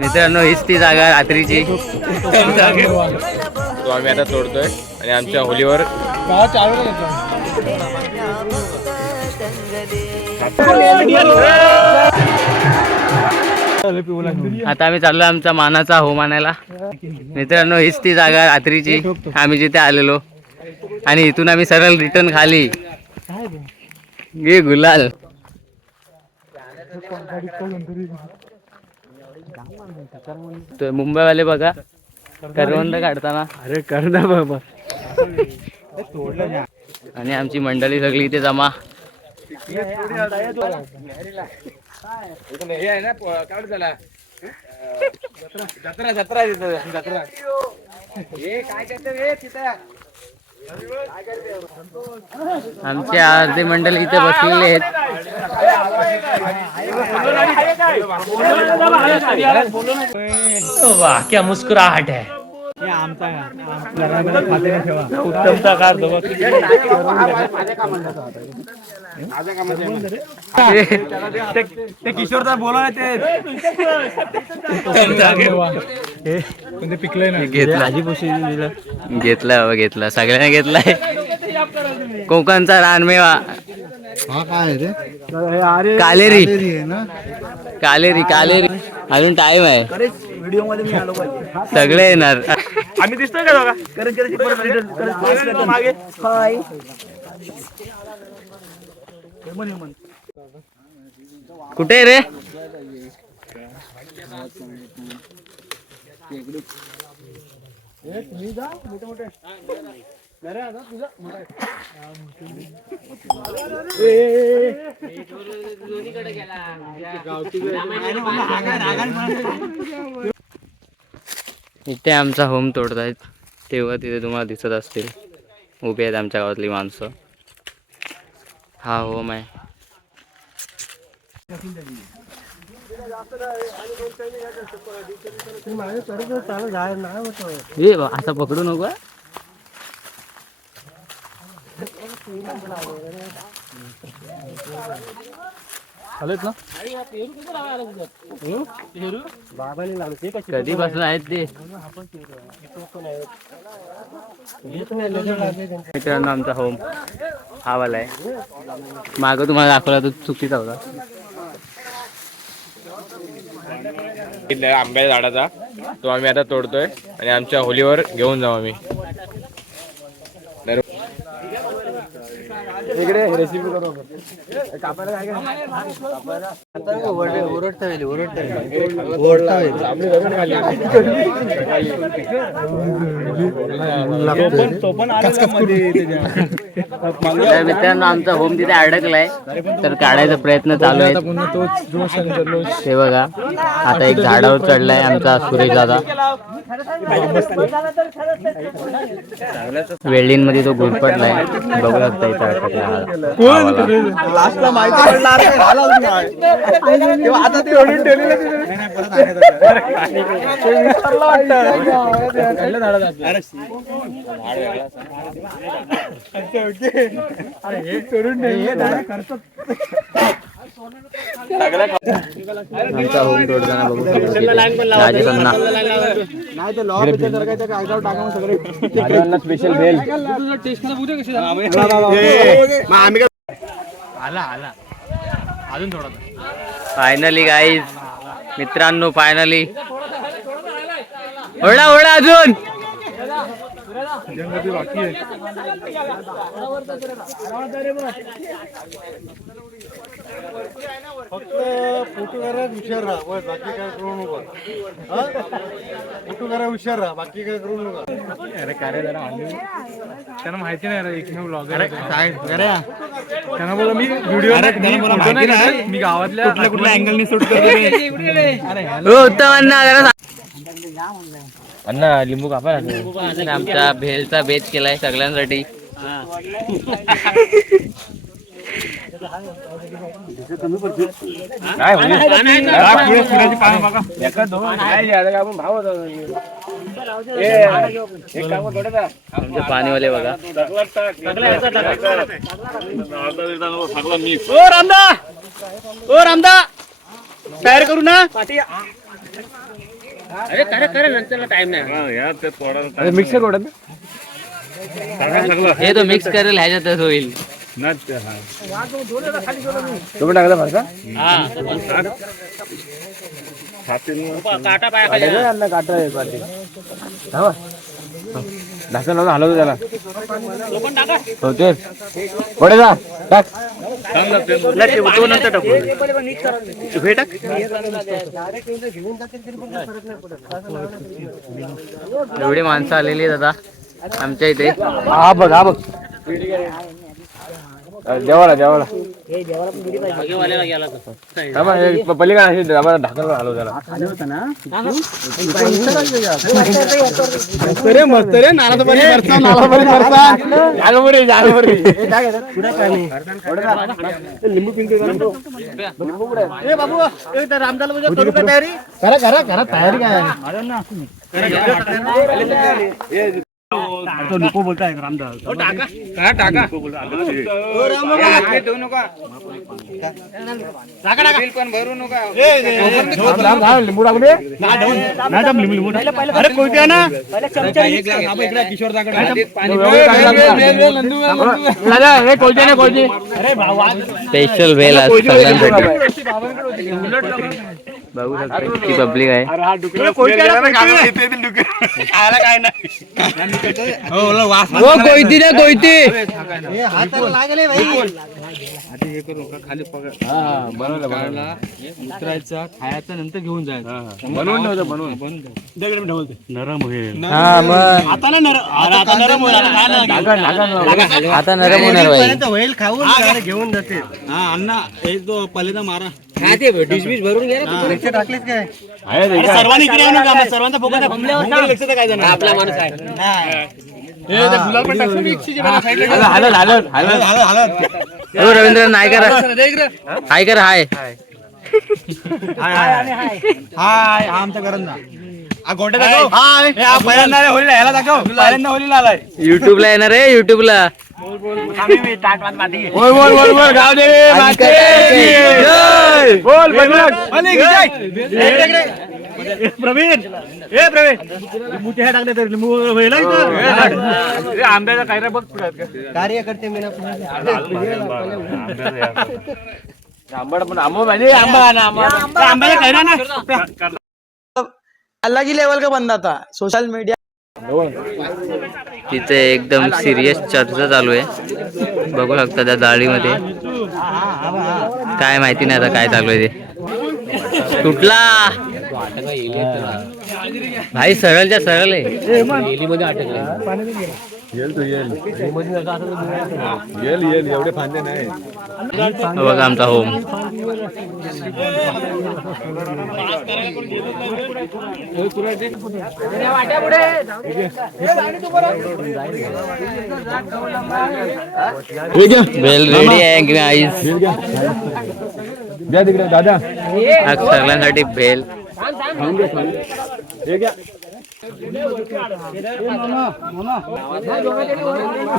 मित्रांनो हीच ती जागा रात्रीची. तो आम्ही आता तोडतोय आणि आमच्या होलीवर आता आम्ही चाललो आमचा मानाचा होम आणायला. मित्रांनो हीच ती जागा रात्रीची आम्ही जिथे आलेलो आणि इथून आम्ही सरळ रिटर्न खाली. गे गुलाल मुंबईवाले बघा करवंद काढताना. अरे करदा बाबा. आणि आमची मंडळी सगळी इथे जमा. आमचे अर्धे मंडळी इथे बसलेले आहेत. वाह क्या मुस्कुराहट है. उत्तमचा कार ते किशोरचा बोला ते पिकले नाही. घेतला घेतला सगळ्यांना घेतलाय. कोकणचा रानमेवा कालेरी. कालेरी कालेरी अजून टाइम आहे. व्हिडिओ मध्ये मी आलो सगळे येणार. आम्ही दिसतोय का दोघा मागे. कुठे रे? इथे आमचा होम तोडतायत तेव्हा तिथे तुम्हाला दिसत असतील उभे आहेत आमच्या गावातली माणसं. हा होम आहे. असं पकडू नको. कधीपासून आहेत ते. मित्रांनो आमचा होम हा वाला आहे. मागं तुम्हाला दाखवला तो चुकीचा होता. आंब्याच्या झाडाचा तो आम्ही आता तोडतोय आणि आमच्या होलीवर घेऊन जाऊ आम्ही. इकडे रेसिपी करू मित्रांनो आमचा होम तिथे अडकलाय तर काढायचा प्रयत्न चालू आहे. ते बघा आता एक झाडावर चढलाय आमचा सुरेश दादा. वेल्डिंग मध्ये तो गुरपटलाय बघू शकता इथं अडकला. आता ते ओढून ठेवलेलं आमचा होम तोडताना बघू राजस्थानना स्पेशल भेल. फायनली गाईज मित्रांनो फायनली ओढा ओढा अजून. बाकी आहे. फक्त फोटो करा हुशार राहा बस बाकी काय करू नका. फोटो करा हुशार राहा बाकी काय करू नका. अरे काय जरा त्यांना माहिती नाही रे एकमेव ब्लॉगर काय त्यांना बोला मी व्हिडिओ नाही मी गावातल्या कुठल्या कुठल्या अँगलने शूट करतो. उत्तम अण्णा लिंबू कापा. आमचा भेलचा बेत केलाय सगळ्यांसाठी. पाणीवाले बघा. ओ रामदा तयार करू ना. मिक्सर ओढत हे तो मिक्स करेल ह्याच्यातच होईल. तुम्ही टाकता बरं का ढाकण लावून हलवतो त्याला हो तेच पुढे जा टाक तो नंतर टाकू. हे टाक. एवढी माणसं आलेली आहेत आता आमच्या इथे. हा बघ देवाला पलीकडे ढाकण हलव त्याला मस्त रे नाला लिंबू पिंटू तयारी करा तयारी काय नको बोलताय रामदास टाका पण भरू नका लिंबू टाकू दे लिंबू अरे कोयत्या ना किशोर स्पेशल वेल सगळ्यांसाठी बघू शकता किती पब्लिक आहे. कोयती द्या कोयती उतरायचा खायचा नंतर घेऊन जायचं बनवून नरम होईल आता नरम होणार होईल खाऊन घेऊन जाते. हा अण्णा एक तो पहिल्यांदा मारा डिशबिश भरून घ्या टाकलेच काय सर्वांनी इकडे सर्वांचा फोकस काय जण आपला माणूस आहे. रवींद्र नाय करा हाय करा हाय हाय आमचा करंदा पहिल्यांदा युट्यूबला येणार आहे युट्यूबला. प्रवीण मोठे हे टाकले तरी आंब्याचा काय बघ कार्यकर्ते मी अलग ही लेवल का बंदा था सोशल मीडिया. तिथे एकदम सिरियस चर्चा चालू आहे. बघू शकता त्या दाढीमध्ये काय माहिती नाही आता काय चालू आहे ते. कुठला भाई सरळच्या सरळ आहे. एवढे फांदे नाही बघा आमचा होम. बेल रेडी आहे गाईस. दादा आज सगळ्यांसाठी बेल.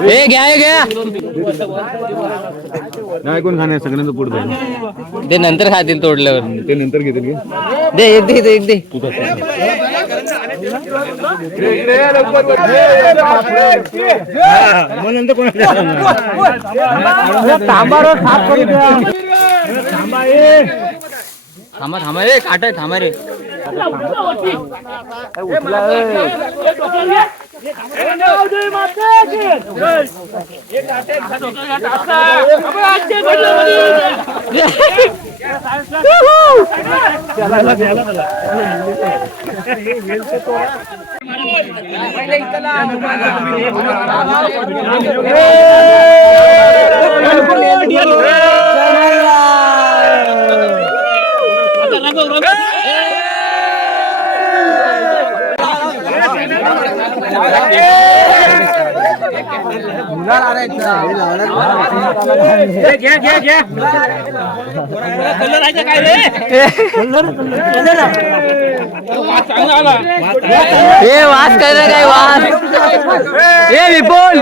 हे घ्या नाही कोण खाणे सगळ्यांचं पोट भरून ते नंतर खातील तोडल्यावर. ते नंतर घेतील की दे एक दे थांबा रे काट आहे थांबा रे. वास कर काय वास हे विपुल.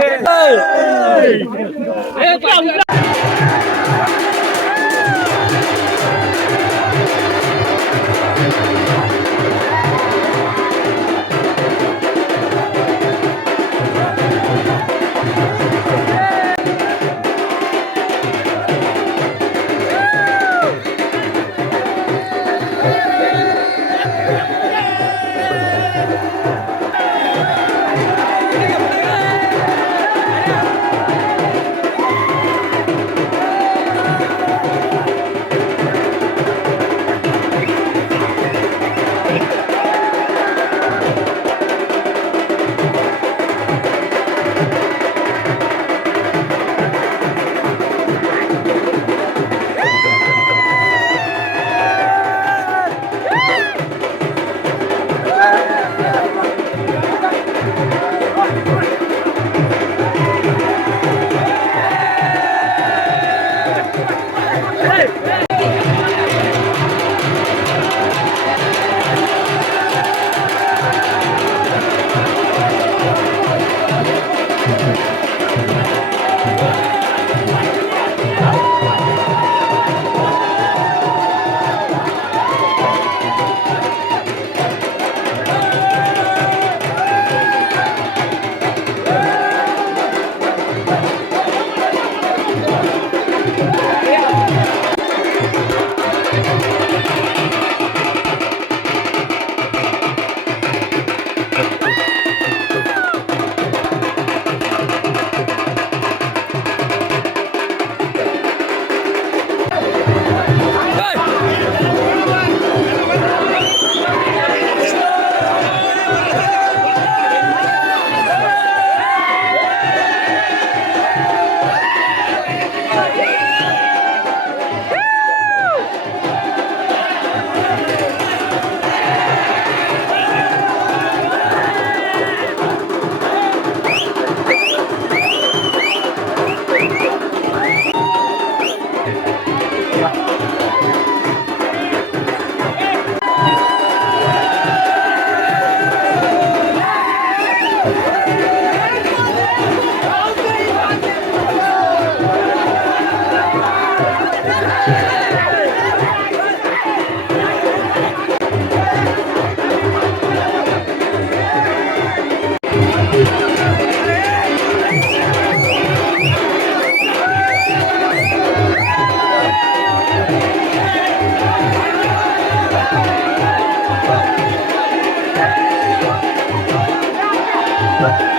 Bye.